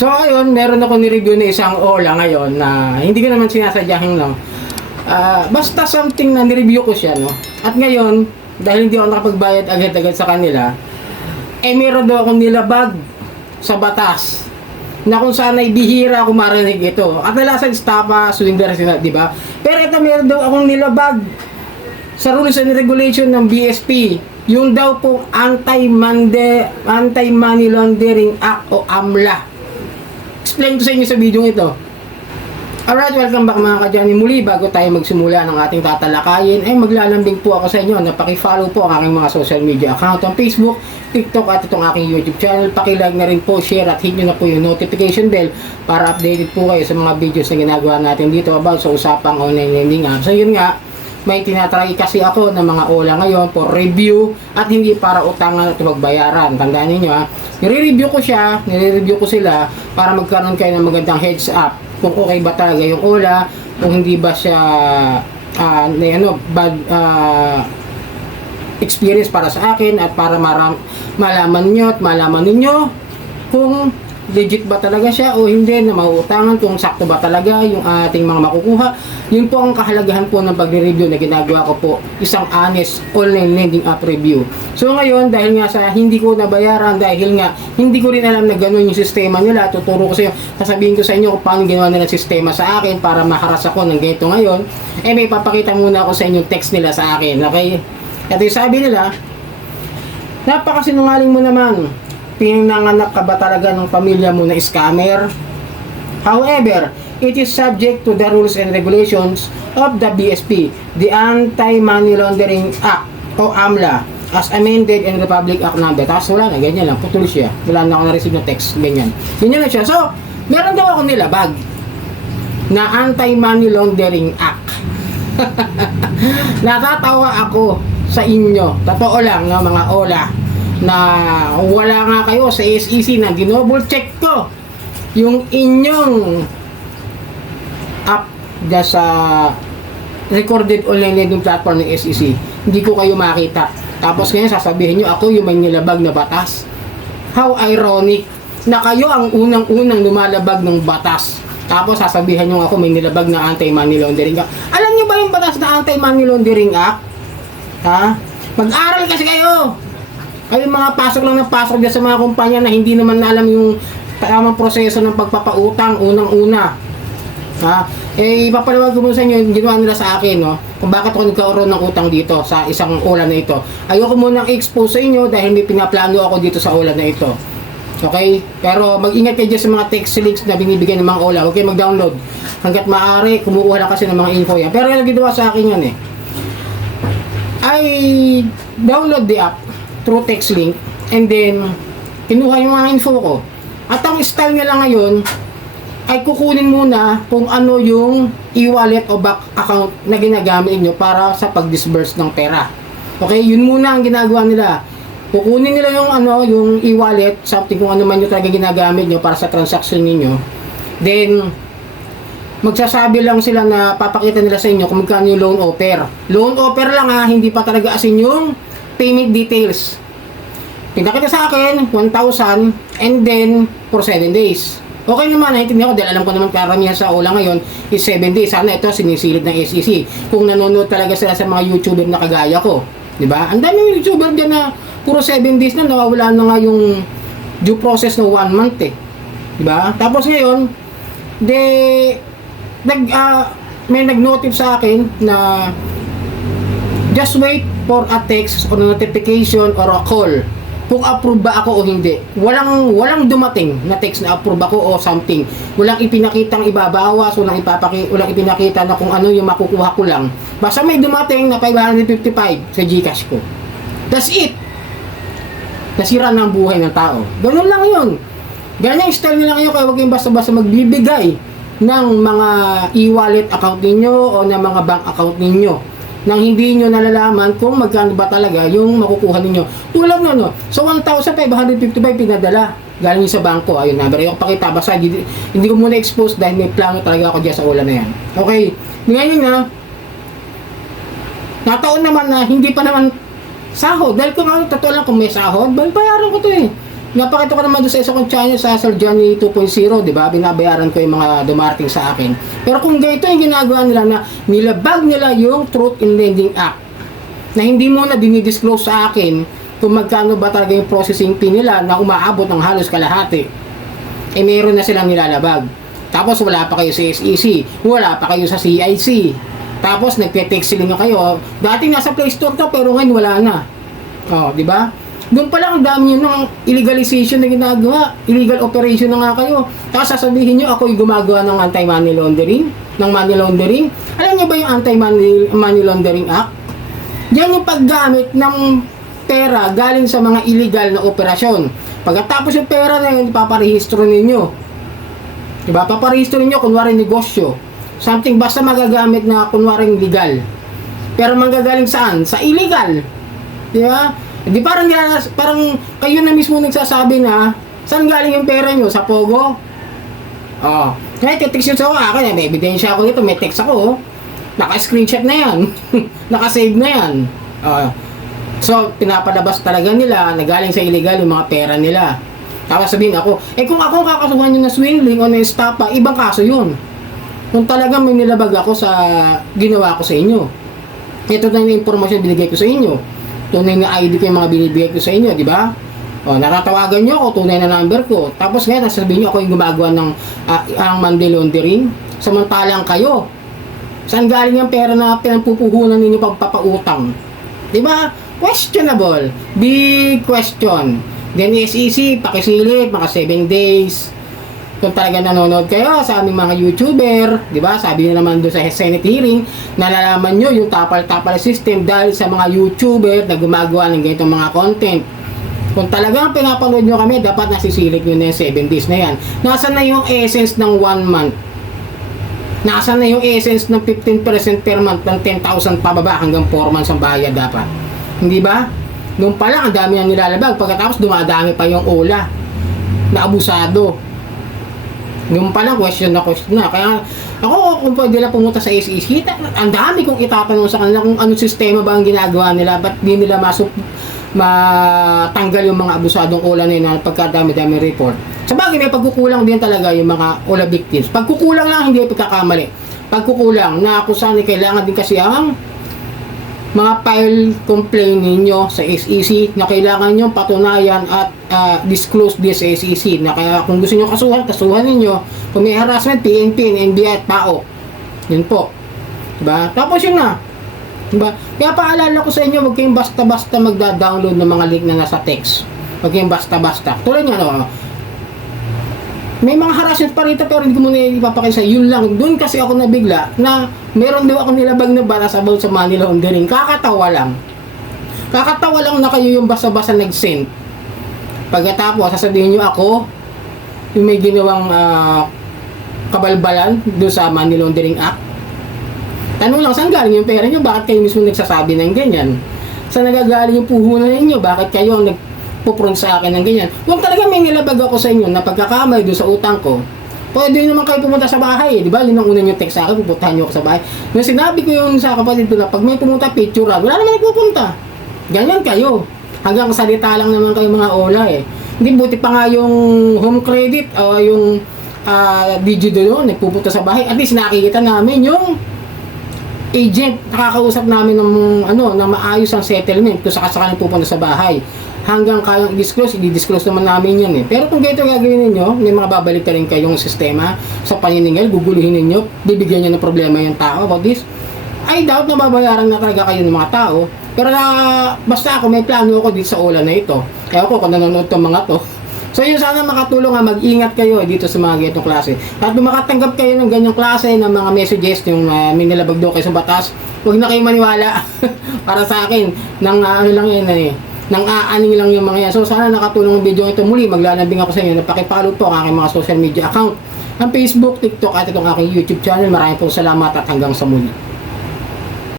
So ayun, meron ako ni-review na isang Ola ngayon na hindi ko naman sinasadyahin lang. Basta something na ni-review ko siya, no? At ngayon, dahil hindi ako nakapagbayad agad-agad sa kanila, meron daw akong nilabag sa batas na kung saan ay bihira ako marinig ito. At nalasan stapa, swinger sila, di ba? Pero ito meron daw akong nilabag sa rules and regulation ng BSP. Yung daw po Anti-Money Laundering Act o AMLA. Explain ko sa inyo sa video ito. Alright, welcome back mga kadyani. Muli, bago tayo magsimula ng ating tatalakayin, ay maglalambing po ako sa inyo na paki-follow po ang aking mga social media account on Facebook, TikTok at itong aking YouTube channel. Paki-like na rin po, share at hit nyo na po yung notification bell para updated po kayo sa mga videos na ginagawa natin dito about sa usapang online lending app. So yun nga, may tinatry kasi ako ng mga Ola ngayon for review at hindi para utangan at magbayaran. Tandaan niyo ha, nire-review ko sila para magkaroon kayo ng magandang heads up kung okay ba talaga yung Ola, kung hindi ba siya bad experience para sa akin at para malaman nyo at malaman ninyo kung legit ba talaga siya o hindi na mauutangan, kung sakto ba talaga yung ating mga makukuha. Yun po ang kahalagahan po ng pagre-review na ginagawa ko po, isang honest online lending app review. So ngayon, dahil nga sa hindi ko nabayaran, dahil nga hindi ko rin alam na gano'n yung sistema nila, tuturo ko sa inyo, sasabihin ko sa inyo kung paano ginawa nila sistema sa akin para maharas ako ng ganito ngayon, may papakita muna ako sa inyo text nila sa akin, okay? At yung sabi nila, napakasinungaling mo naman. Pinanganak ka ba talaga ng pamilya mo na scammer? However, it is subject to the rules and regulations of the BSP, the Anti-Money Laundering Act o AMLA, as amended in Republic Act number. Tapos wala na, ganyan lang, putol siya. Wala na ako na-receive na text, ganyan. Ganyan na siya. So, meron daw ako nilabag na Anti-Money Laundering Act. Natatawa ako sa inyo. Totoo lang, no, mga Ola, na wala nga kayo sa SEC na ginouble check ko yung inyong app dyan sa recorded online lending platform ng SEC. Hindi ko kayo makita. Tapos ngayon sasabihin nyo ako yung may nilabag na batas. How ironic na kayo ang unang-unang lumalabag ng batas. Tapos sasabihin nyo ako may nilabag na Anti-Money Laundering Act. Alam nyo ba yung batas na Anti-Money Laundering Act? Ha? Mag-aral kasi kayo! Ay mga pasok lang ng pasok dyan sa mga kumpanya na hindi naman na alam yung tamang proseso ng pagpapautang unang-una. Ha? Ipapalawag ko muna sa inyo yung ginawa nila sa akin, no? Kung bakit ako nagkaroon ng utang dito sa isang Ola na ito. Ayoko munang expose sa inyo dahil may pinaplano ako dito sa Ola na ito. Okay? Pero mag-ingat kayo dyan sa mga text links na binibigay ng mga Ola. Huwag kayo mag-download. Hanggat maaari, kumukuha lang kasi ng mga info yan. Pero yung ginawa sa akin yan I download the app through text link and then kinuha yung mga info ko. At ang style nila ngayon ay kukunin muna kung ano yung e-wallet o bank account na ginagamit nyo para sa pag-disburse ng pera. Okay, yun muna ang ginagawa nila. Kukunin nila yung yung e-wallet, something kung ano man yung talaga ginagamit nyo para sa transaction niyo. Then magsasabi lang sila na papakita nila sa inyo kung magkano yung loan offer. Loan offer lang ha, hindi pa talaga asin yung payment details. Pinakita sa akin 1,000 and then for 7 days. Okay naman, naintindihan ko dahil alam ko naman karamihan sa Ola ngayon is 7 days. Sana ito sinisilid ng SEC. Kung nanonood talaga sila sa mga YouTuber na kagaya ko. Diba? Ang daming YouTuber dyan na puro 7 days na nawawala na nga yung due process na 1 month Diba? Tapos ngayon, may nag-notif sa akin na just wait for a text or notification or a call kung approve ba ako o hindi. Walang dumating na text na approve ako o something. Walang ipinakitang ibabawas, walang ipinakita na kung ano yung makukuha ko lang. Basta may dumating na 555 sa GCash ko. That's it. Nasira na ang buhay ng tao. Ganun lang yun. Ganyan yung style nila ngayon, kaya huwag kayong basta-basta magbibigay ng mga e-wallet account ninyo o ng mga bank account ninyo nang hindi nyo nalalaman kung magkano ba talaga yung makukuha ninyo. Tulad na so 1,555 pinadala galing sa bangko. Ayun na, pero yung pakita basta hindi ko muna expose dahil may plano talaga ako dyan sa Ola na yan. Okay, ngayon na nataon naman na hindi pa naman sahod. Dahil kung totoo lang kung may sahod, bayaran ko to napakita ko naman doon sa isa kong channel sa Sir Johnny 2.0, di ba? Binabayaran ko yung mga dumarating sa akin. Pero kung ganito yung ginagawa nila na nilabag nila yung Truth in Lending Act, na hindi mo na dinidisclose sa akin kung magkano ba talaga yung processing fee nila na umaabot ng halos kalahati, eh meron na silang nilalabag. Tapos wala pa kayo sa SEC, wala pa kayo sa CIC. Tapos nagte-text sila kayo, dating nasa Play Store to pero ngayon wala na. Oh, di ba? Doon pa lang ang dami yun ng illegalization na ginagawa. Illegal operation na nga kayo. Tapos sasabihin nyo, ako yung gumagawa ng anti-money laundering, ng money laundering. Alam nyo ba yung anti-money laundering act? Yan yung paggamit ng pera galing sa mga illegal na operasyon. Pagkatapos yung pera na yun, paparehistro ninyo. Diba? Paparehistro ninyo, kunwari negosyo. Something basta magagamit na kunwari legal. Pero manggagaling saan? Sa illegal. Diba? Di parang kayo na mismo nagsasabi na saan galing yung pera nyo? Sa Pogo? Oh. Kaya text yun sa akin, may ebidensya ako dito, may text ako. Naka-screenshot na yan. Naka-save na yan. So, pinapadabas talaga nila na galing sa illegal yung mga pera nila. Tapos sabihin ako, kung ako kakasuhan nyo na swindling o na estafa, ibang kaso yun. Kung talagang may nilabag ako sa ginawa ko sa inyo. Ito na yung informasyon binigay ko sa inyo. Tunay na ID ko yung mga binibigay ko sa inyo, di ba? Natatawagan nyo ako, tunay na number ko. Tapos ngayon, nasasabihin nyo ako yung gumagawa ng money laundering. Samantalang kayo, saan galing yung pera na pinagpupuhunan ninyo pagpapautang? Di ba? Questionable. Big question. Then SEC, pakisilip, mga 7 days. Kung talaga nanonood kayo sa aming mga YouTuber, di ba? Sabi nyo naman doon sa Senate hearing, nalalaman nyo yung tapal-tapal system dahil sa mga YouTuber na gumagawa ng ganitong mga content. Kung talagang pinapanood nyo kami, dapat nasisilip nyo na yung 7 days na yan. Nasaan na yung essence ng 1 month? Nasaan na yung essence ng 15% per month ng 10,000 pababa hanggang 4 months ang bayad dapat? Hindi ba? Noong pa lang, ang dami nang nilalabag. Pagkatapos, dumadami pa yung ola na abusado. Noong pa lang, question na. Kaya, ako, kung pwede lang pumunta sa SEC, ang dami kong itatanong sa kanila kung anong sistema ba ang ginagawa nila, ba't di nila matanggal yung mga abusadong ola na yun na pagkadami-dami report. Sabagay, may pagkukulang din talaga yung mga ola victims. Pagkukulang lang, hindi pagkakamali. Pagkukulang, na kung saan kailangan din kasi ang mga file complaint ninyo sa SEC na kailangan nyo patunayan at disclose this sa SEC na kaya kung gusto nyo kasuhan ninyo. Kung may harassment, PNP, NBI at PAO. Yun po. Diba? Tapos yun na. Diba? Kaya paalala ko sa inyo, huwag kayong basta-basta magda-download ng mga link na nasa text. Huwag kayong basta-basta. Tulad nyo, may mga harassment pa rito pero hindi ko muna ipapakisa. Yun lang. Doon kasi ako nabigla na meron daw ako nilabag na balas about sa money laundering. Kakatawa lang. Kakatawa lang na kayo yung basa-basa nag-send. Pagkatapos, sasabihin nyo ako yung may ginawang kabalbalan doon sa Money Laundering Act. Tanong lang, saan galing yung pera nyo? Bakit kayo mismo nagsasabi ng ganyan? Saan nagagaling yung puhunan ninyo? Bakit kayo nagpupront sa akin ng ganyan? Kung talaga may nilabag ako sa inyo na pagkakamay doon sa utang ko, pwede naman kayo pumunta sa bahay. Di ba? Yun ang una nyo text sa akin, pupuntahan nyo ako sa bahay. Nung sinabi ko yung sa kapatid ko na pag may pumunta picture, wala naman nagpupunta. Ganyan kayo. Hanggang salita lang naman kayo mga ola eh. Hindi, buti pa nga yung home credit o yung Digio doon, nagpupunta sa bahay. At least nakikita namin yung agent, nakakausap namin ng maayos ang settlement kung sakaling pupunta sa bahay. Hanggang kayong i-disclose, i-disclose naman namin yan eh. Pero kung ganito gagawin ninyo, may mga babalik ka rin kayong sistema sa paniningil, guguluhin ninyo, bibigyan nyo ng problema yung tao about this. I doubt na babayaran na talaga kayo ng mga tao. Pero basta ako, may plano ako dito sa ola na ito. Kaya ako kung nanonood itong mga to. So yun, sana makatulong nga, mag-ingat kayo dito sa mga ganitong klase. At kung makatanggap kayo ng ganyang klase ng mga messages, yung may nilabag doon kayo sa batas, huwag na kayo maniwala. Para sa akin, nang lang yun nang aaning lang yung mga yan. So sana nakatulong ang video ito. Muli, maglalambing ako sa inyo. Napakipollow po ang aking mga social media account. Ang Facebook, TikTok at itong aking YouTube channel. Maraming pong salamat at hanggang sa muli.